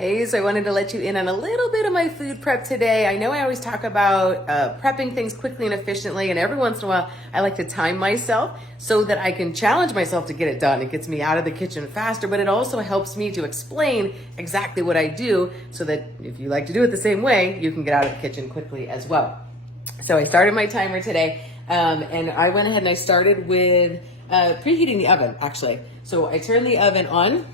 Hey, so I wanted to let you in on a little bit of my food prep today. I know I always talk about prepping things quickly and efficiently, and every once in a while I like to time myself so that I can challenge myself to get it done. It gets me out of the kitchen faster, but it also helps me to explain exactly what I do so that if you like to do it the same way, you can get out of the kitchen quickly as well. So I started my timer today, and I went ahead and I started with preheating the oven, actually. So I turned the oven on.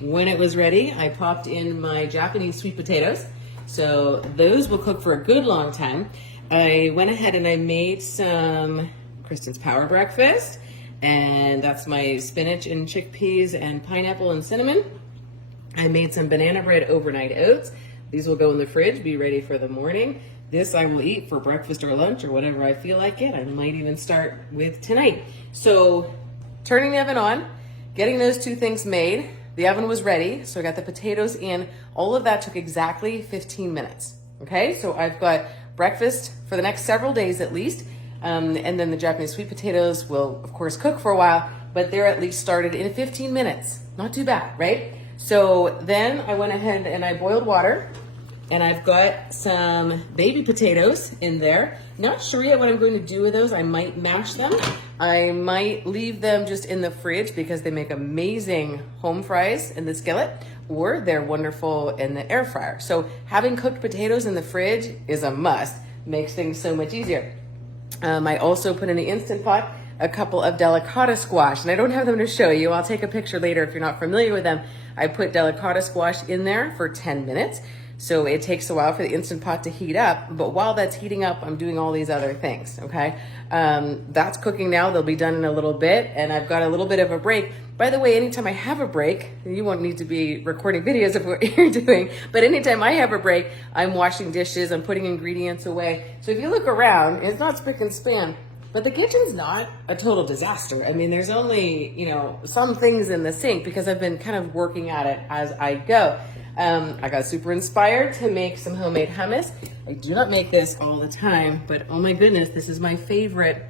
When it was ready, I popped in my Japanese sweet potatoes. So those will cook for a good long time. I went ahead and I made some Christin's Power Breakfast, and that's my spinach and chickpeas and pineapple and cinnamon. I made some banana bread overnight oats. These will go in the fridge, be ready for the morning. This I will eat for breakfast or lunch or whatever I feel like it. I might even start with tonight. So turning the oven on, getting those two things made. The oven was ready, so I got the potatoes in. All of that took exactly 15 minutes. Okay, so I've got breakfast for the next several days at least. And then the Japanese sweet potatoes will, of course, cook for a while, but they're at least started in 15 minutes. Not too bad, right? So then I went ahead and I boiled water, and I've got some baby potatoes in there. Not sure yet what I'm going to do with those. I might mash them. I might leave them just in the fridge because they make amazing home fries in the skillet, or they're wonderful in the air fryer. So having cooked potatoes in the fridge is a must. Makes things so much easier. I also put in the Instant Pot a couple of delicata squash, and I don't have them to show you. I'll take a picture later if you're not familiar with them. I put delicata squash in there for 10 minutes. So it takes a while for the Instant Pot to heat up, but while that's heating up, I'm doing all these other things, okay? That's cooking now. They'll be done in a little bit, and I've got a little bit of a break. By the way, anytime I have a break, you won't need to be recording videos of what you're doing, but anytime I have a break, I'm washing dishes, I'm putting ingredients away. So if you look around, it's not spick and span, but the kitchen's not a total disaster. I mean, there's only, some things in the sink because I've been kind of working at it as I go. I got super inspired to make some homemade hummus. I do not make this all the time, but oh my goodness, this is my favorite.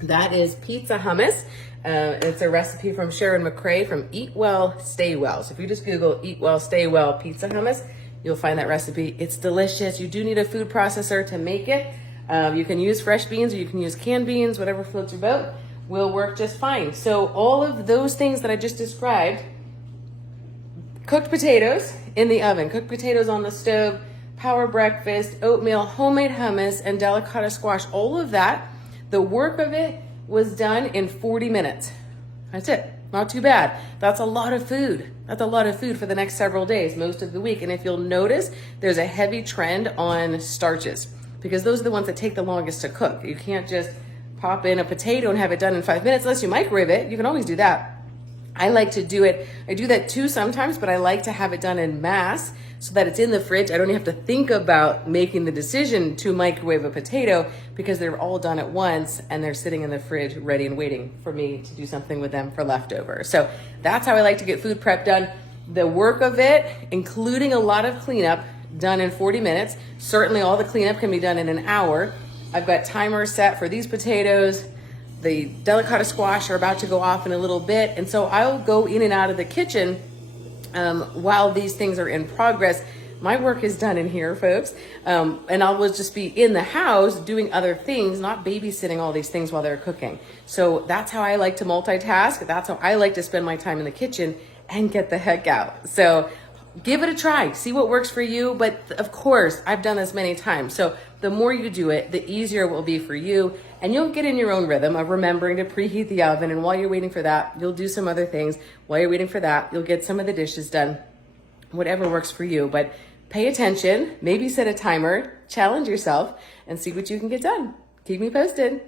That is Pizza Hummus. It's a recipe from Sharon McRae from Eat Well, Stay Well. So if you just Google Eat Well, Stay Well Pizza Hummus, you'll find that recipe. It's delicious. You do need a food processor to make it. You can use fresh beans or you can use canned beans, whatever floats your boat will work just fine. So all of those things that I just described, cooked potatoes in the oven, cooked potatoes on the stove, power breakfast, oatmeal, homemade hummus, and delicata squash. All of that, the work of it was done in 40 minutes. That's it. Not too bad. That's a lot of food. That's a lot of food for the next several days, most of the week. And if you'll notice, there's a heavy trend on starches because those are the ones that take the longest to cook. You can't just pop in a potato and have it done in 5 minutes unless you microwave it. You can always do that. I like to do it. I do that too sometimes, but I like to have it done in mass so that it's in the fridge. I don't have to think about making the decision to microwave a potato because they're all done at once and they're sitting in the fridge ready and waiting for me to do something with them for leftovers. So that's how I like to get food prep done. The work of it, including a lot of cleanup, done in 40 minutes. Certainly all the cleanup can be done in an hour. I've got timers set for these potatoes. The delicata squash are about to go off in a little bit. And so I'll go in and out of the kitchen while these things are in progress. My work is done in here, folks. And I will just be in the house doing other things, not babysitting all these things while they're cooking. So that's how I like to multitask. That's how I like to spend my time in the kitchen and get the heck out. So give it a try, see what works for you. But of course, I've done this many times. So the more you do it, the easier it will be for you. And you'll get in your own rhythm of remembering to preheat the oven. And while you're waiting for that, you'll do some other things. While you're waiting for that, you'll get some of the dishes done, whatever works for you. But pay attention, maybe set a timer, challenge yourself, and see what you can get done. Keep me posted.